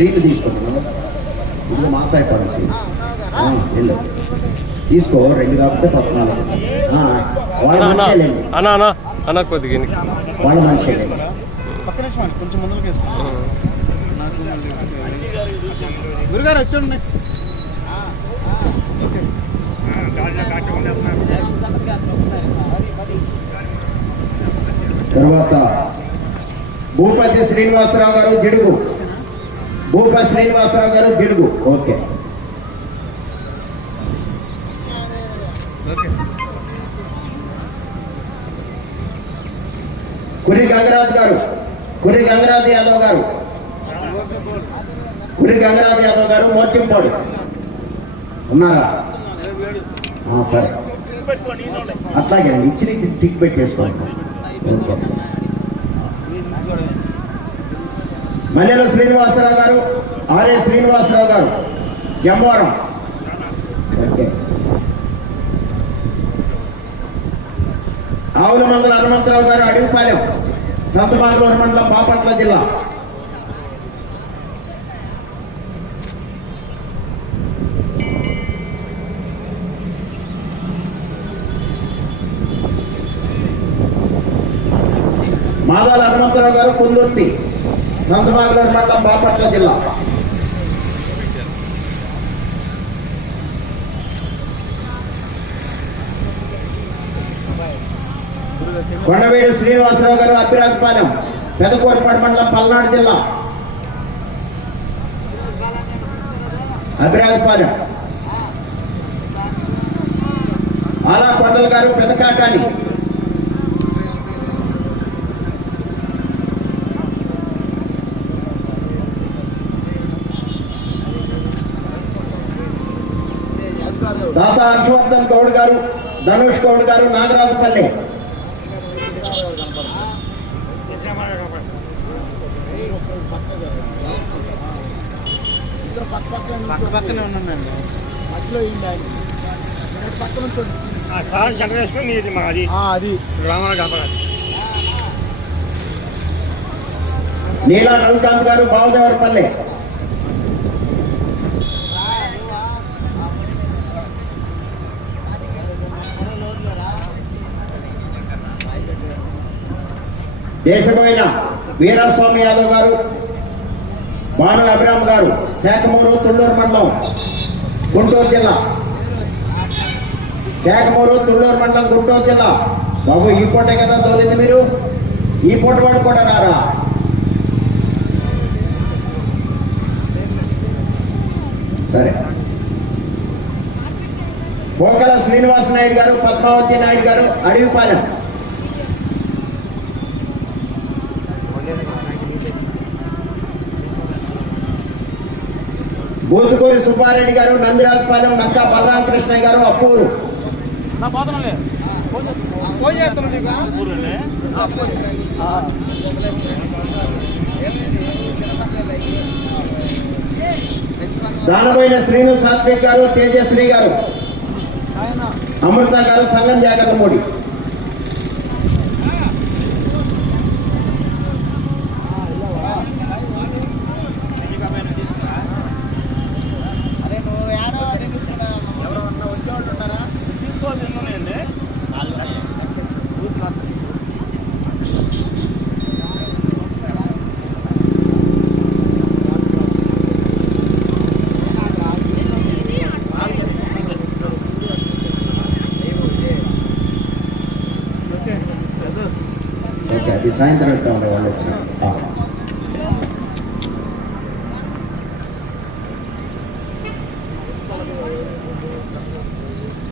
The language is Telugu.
శ్రీని తీసుకుంటున్నావు ఇది మాసాయి పాలసీ వెళ్ళు. తీసుకో రెండు కాకపోతే పద్నాలుగు. ఆ, వాళ్ళ అన్న మనిషేలేండి అన్న కొద్దిగా. వాళ్ళ గురుగారు వచ్చాడు తర్వాత భూపతి శ్రీనివాసరావు గారు జిడుగు భూపతి శ్రీనివాసరావు గారు జిడుగు ఓకే. కురి గంగరాజు గారు కురి గంగరాజు యాదవ్ గారు కురి గంగరాజు యాదవ్ గారు మోర్చింపాడు. ఉన్నారా? సరే. అట్లాగే ఇచ్చిన టిక్ పెట్టేసుకోండి okay. Mallela Srinivasarao garu R A Srinivasa Rao garu. Jammavaram okay. ఆవుల మందల హనుమంతరావు గారు అడవిపాలెం సంతమాగలూరు మండలం బాపట్ల జిల్లా. మాదాల హనుమంతరావు గారు కుందుర్తి సంతమాగలూరు మండలం బాపట్ల జిల్లా. కొండవీడు శ్రీనివాసరావు గారు అభిరాజపాలెం పెదకోటపాడు మండలం పల్నాడు జిల్లా. అభిరాజపాలెం. ఆలా కొండల గారు పెదకాకాని. దాత హర్షవర్ధన్ గౌడ్ గారు ధనుష్ గౌడ్ గారు నాగరాజుపల్లి పక్క పక్కనే ఉన్నానండి మధ్యలో పక్క నుంచి సార్ మాది. అది నీలా రవికాంత్ గారు బావదేవరపల్లి దేశమైన వీరాస్వామి యాదవ్ గారు మానవ అభిరామ్ గారు శాఖమూరు తుళ్ళూరు మండలం గుంటూరు జిల్లా. శాఖమూరు తుళ్ళూరు మండలం గుంటూరు జిల్లా. బాబు ఈ పూటే కదా తోలింది మీరు? ఈ పూట వాడు కూడా రారా? సరే. పోకల శ్రీనివాస నాయుడు గారు పద్మావతి నాయుడు గారు అడవిపాలెం. బూతుకూరి సుబ్బారెడ్డి గారు నందిరాజపాలెం నక్కా బలరామకృష్ణ గారు అప్పూరు. దానబోయిన శ్రీను సాత్విక్ గారు తేజశ్రీ గారు. అమృత గారు సంగం జాగ్రత్తమూడి అరే అది సాయంత్రం ఇద్దాం వాళ్ళు వచ్చి.